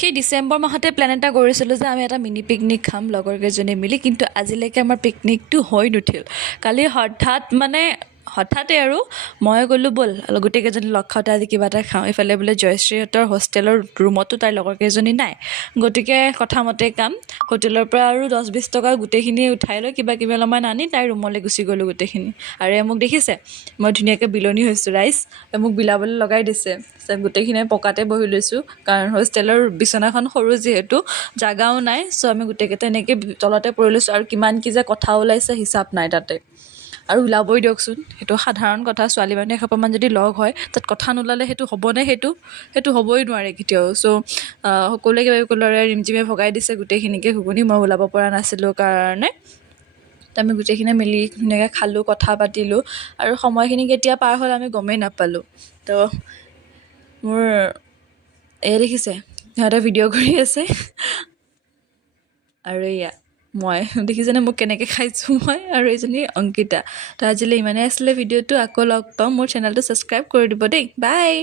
সেই ডিচেম্বৰ মাহতে প্লেন এটা কৰিছিলোঁ যে আমি এটা মিনি পিকনিক খাম লগৰ কেইজনী মিলি, কিন্তু আজিলৈকে আমাৰ পিকনিকটো হৈ নুঠিল। কালি হঠাতে আৰু মই গ'লোঁ ব'ল গোটেইকেইজনী লগ খাওঁতে আজি কিবা এটা খাওঁ। ইফালে বোলে জয়শ্ৰীহঁতৰ হোষ্টেলৰ ৰুমতো তাইৰ লগৰ কেইজনী নাই, গতিকে কথামতে কাম হোটেলৰ পৰা আৰু 10-20 টকা গোটেইখিনি উঠাই লৈ কিবা কিবি অলপমান আনি তাইৰ ৰুমলৈ গুচি গ'লোঁ গোটেইখিনি। আৰু মোক দেখিছে মই ধুনীয়াকৈ বিলনী হৈছোঁ ৰাইজ, মোক বিলাবলৈ লগাই দিছে। গোটেইখিনি পকাতে বহি লৈছোঁ, কাৰণ হোষ্টেলৰ বিচনাখন সৰু যিহেতু জাগাও নাই, চ' আমি গোটেইকেইটা এনেকৈ তলতে পৰি লৈছোঁ। আৰু কিমান কি যে কথা ওলাইছে হিচাপ নাই তাতে, আৰু ওলাবই দিয়কচোন, সেইটো সাধাৰণ কথা। ছোৱালী মানুহ এসোপামান যদি লগ হয় তাত কথা নোলালে সেইটো হ'বনে? সেইটো হ'বই নোৱাৰে কেতিয়াও। চ' সকলোৱে কিবা ক'লৰে ৰিমজিমে ভগাই দিছে গোটেইখিনিকে ঘুগুনি, মই ওলাব পৰা নাছিলোঁ কাৰণে। তো আমি গোটেইখিনিয়ে মিলি ধুনীয়াকৈ খালোঁ, কথা পাতিলোঁ, আৰু সময়খিনি কেতিয়া পাৰ হ'ল আমি গমেই নাপালোঁ। তো মোৰ এয়া দেখিছে সিহঁতে ভিডিঅ' কৰি আছে, আৰু এয়া মই দেখিছেনে মোক কেনেকৈ খাইছোঁ মই আৰু এইজনী অংকিতা। তো আজিলৈ ইমানেই আছিলে ভিডিঅ'টো, আকৌ লগ পাম। মোৰ চেনেলটো ছাবস্ক্ৰাইব কৰি দিব দেই। বাই।